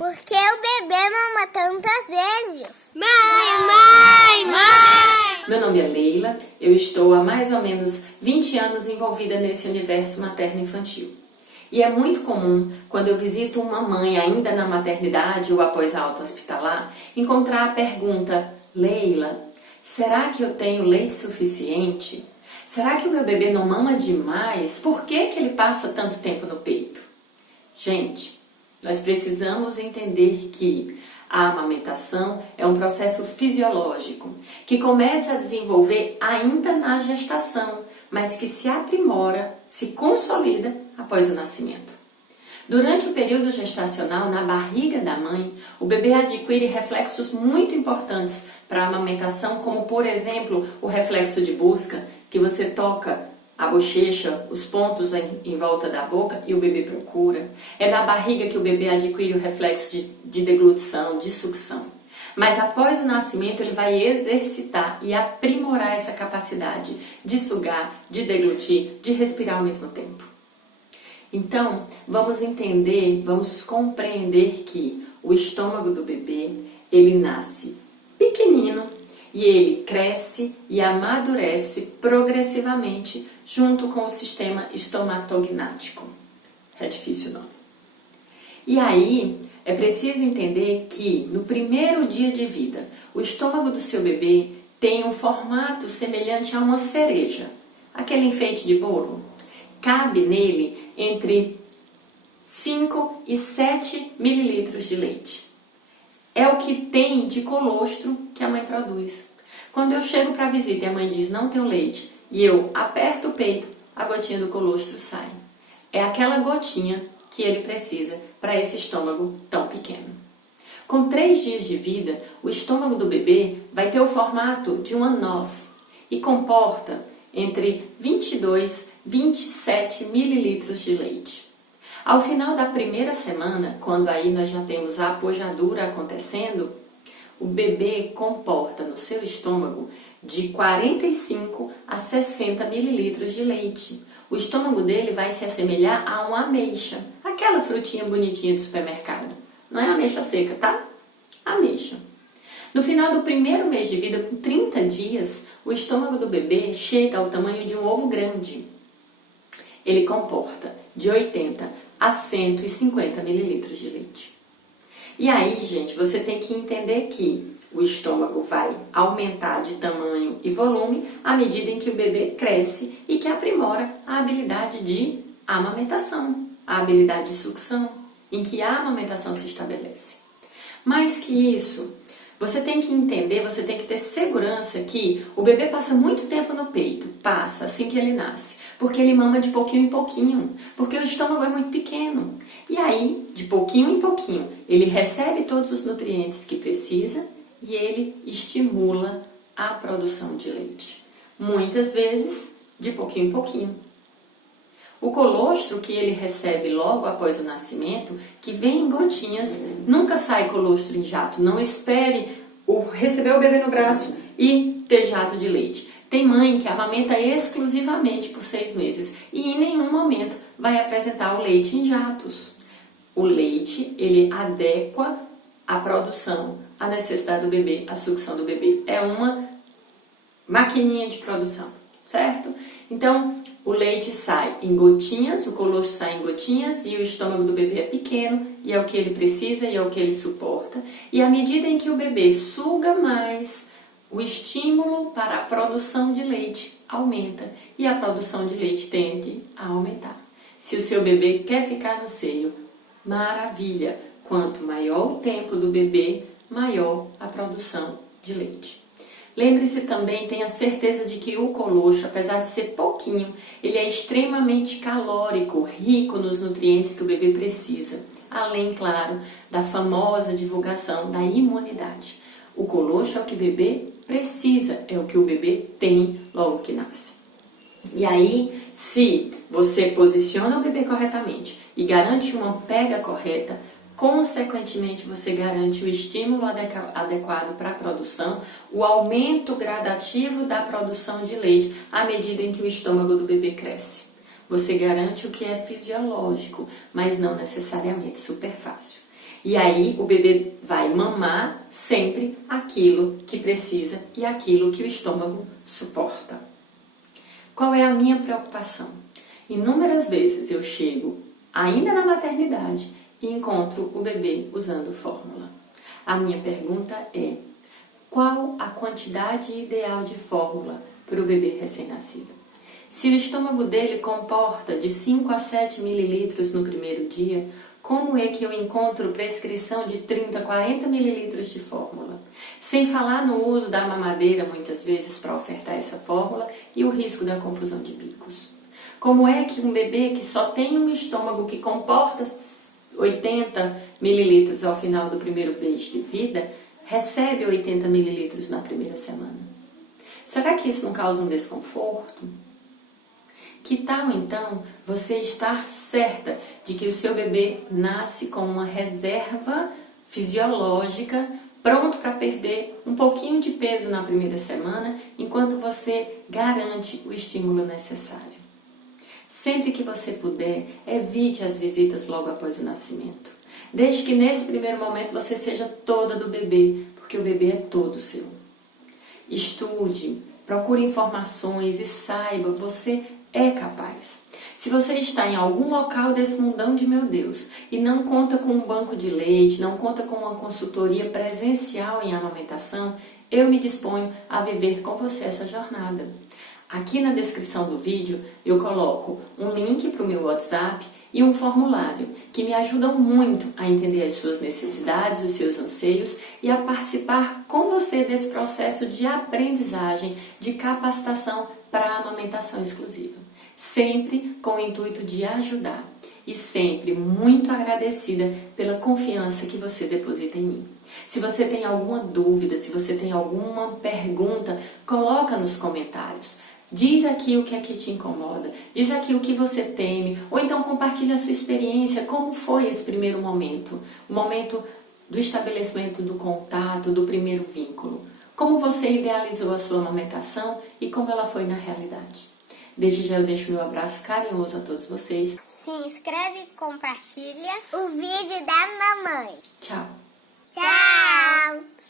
Porque o bebê mama tantas vezes. Mãe! Meu nome é Leila, eu estou há mais ou menos 20 anos envolvida nesse universo materno-infantil. E é muito comum, quando eu visito uma mãe ainda na maternidade ou após a alta hospitalar, encontrar a pergunta: Leila, será que eu tenho leite suficiente? Será que o meu bebê não mama demais? Por que ele passa tanto tempo no peito? Gente, nós precisamos entender que a amamentação é um processo fisiológico que começa a desenvolver ainda na gestação, mas que se aprimora, se consolida após o nascimento. Durante o período gestacional, na barriga da mãe, o bebê adquire reflexos muito importantes para a amamentação, como, por exemplo, o reflexo de busca, que você toca a bochecha, os pontos em volta da boca e o bebê procura. É na barriga que o bebê adquire o reflexo de deglutição, de sucção. Mas após o nascimento ele vai exercitar e aprimorar essa capacidade de sugar, de deglutir, de respirar ao mesmo tempo. Então, vamos entender, vamos compreender que o estômago do bebê, ele nasce pequenino e ele cresce e amadurece progressivamente junto com o sistema estomatognático. É difícil o nome. E aí, é preciso entender que no primeiro dia de vida, o estômago do seu bebê tem um formato semelhante a uma cereja, aquele enfeite de bolo. Cabe nele entre 5 e 7 mililitros de leite. É o que tem de colostro que a mãe produz. Quando eu chego para a visita e a mãe diz não tem leite e eu aperto o peito, a gotinha do colostro sai. É aquela gotinha que ele precisa para esse estômago tão pequeno. Com 3 dias de vida, o estômago do bebê vai ter o formato de uma noz e comporta entre 22 e 27 mililitros de leite. Ao final da primeira semana, quando aí nós já temos a apojadura acontecendo, o bebê comporta no seu estômago de 45 a 60 mililitros de leite. O estômago dele vai se assemelhar a uma ameixa, aquela frutinha bonitinha do supermercado. Não é ameixa seca, tá? Ameixa. No final do primeiro mês de vida, com 30 dias, o estômago do bebê chega ao tamanho de um ovo grande. Ele comporta de 80 a 150 mililitros de leite. E aí, gente, você tem que entender que o estômago vai aumentar de tamanho e volume à medida em que o bebê cresce e que aprimora a habilidade de amamentação, a habilidade de sucção, em que a amamentação se estabelece. Mais que isso, você tem que entender, você tem que ter segurança que o bebê passa muito tempo no peito, passa assim que ele nasce, porque ele mama de pouquinho em pouquinho, porque o estômago é muito pequeno. E aí, de pouquinho em pouquinho, ele recebe todos os nutrientes que precisa e ele estimula a produção de leite. Muitas vezes, de pouquinho em pouquinho. O colostro que ele recebe logo após o nascimento, que vem em gotinhas, nunca sai colostro em jato. Não espere receber o bebê no braço e ter jato de leite. Tem mãe que amamenta exclusivamente por 6 meses e em nenhum momento vai apresentar o leite em jatos. O leite, ele adequa a produção, a necessidade do bebê, a sucção do bebê. É uma maquininha de produção, certo? Então, o leite sai em gotinhas, o colostro sai em gotinhas e o estômago do bebê é pequeno e é o que ele precisa e é o que ele suporta. E à medida em que o bebê suga mais, o estímulo para a produção de leite aumenta e a produção de leite tende a aumentar. Se o seu bebê quer ficar no seio, maravilha! Quanto maior o tempo do bebê, maior a produção de leite. Lembre-se também, tenha certeza de que o colostro, apesar de ser pouquinho, ele é extremamente calórico, rico nos nutrientes que o bebê precisa. Além, claro, da famosa divulgação da imunidade. O colostro é o que o bebê precisa, é o que o bebê tem logo que nasce. E aí, se você posiciona o bebê corretamente e garante uma pega correta, consequentemente você garante o estímulo adequado para a produção, o aumento gradativo da produção de leite à medida em que o estômago do bebê cresce. Você garante o que é fisiológico, mas não necessariamente super fácil. E aí o bebê vai mamar sempre aquilo que precisa e aquilo que o estômago suporta. Qual é a minha preocupação? Inúmeras vezes eu chego ainda na maternidade e encontro o bebê usando fórmula. A minha pergunta é: qual a quantidade ideal de fórmula para o bebê recém-nascido? Se o estômago dele comporta de 5 a 7 mililitros no primeiro dia, como é que eu encontro prescrição de 30, 40 mililitros de fórmula? Sem falar no uso da mamadeira, muitas vezes, para ofertar essa fórmula e o risco da confusão de bicos. Como é que um bebê que só tem um estômago que comporta 80 mililitros ao final do primeiro mês de vida, recebe 80 mililitros na primeira semana? Será que isso não causa um desconforto? Que tal, então, você estar certa de que o seu bebê nasce com uma reserva fisiológica, pronto para perder um pouquinho de peso na primeira semana, enquanto você garante o estímulo necessário? Sempre que você puder, evite as visitas logo após o nascimento. Desde que nesse primeiro momento você seja toda do bebê, porque o bebê é todo seu. Estude, procure informações e saiba, você é capaz. Se você está em algum local desse mundão de meu Deus e não conta com um banco de leite, não conta com uma consultoria presencial em amamentação, eu me disponho a viver com você essa jornada. Aqui na descrição do vídeo eu coloco um link para o meu WhatsApp e um formulário que me ajudam muito a entender as suas necessidades, os seus anseios e a participar com você desse processo de aprendizagem, de capacitação para a amamentação exclusiva. Sempre com o intuito de ajudar e sempre muito agradecida pela confiança que você deposita em mim. Se você tem alguma dúvida, se você tem alguma pergunta, coloca nos comentários. Diz aqui o que é que te incomoda, diz aqui o que você teme, ou então compartilha a sua experiência, como foi esse primeiro momento, o momento do estabelecimento do contato, do primeiro vínculo. Como você idealizou a sua amamentação e como ela foi na realidade. Desde já eu deixo meu abraço carinhoso a todos vocês. Se inscreve e compartilha o vídeo da mamãe. Tchau! Tchau!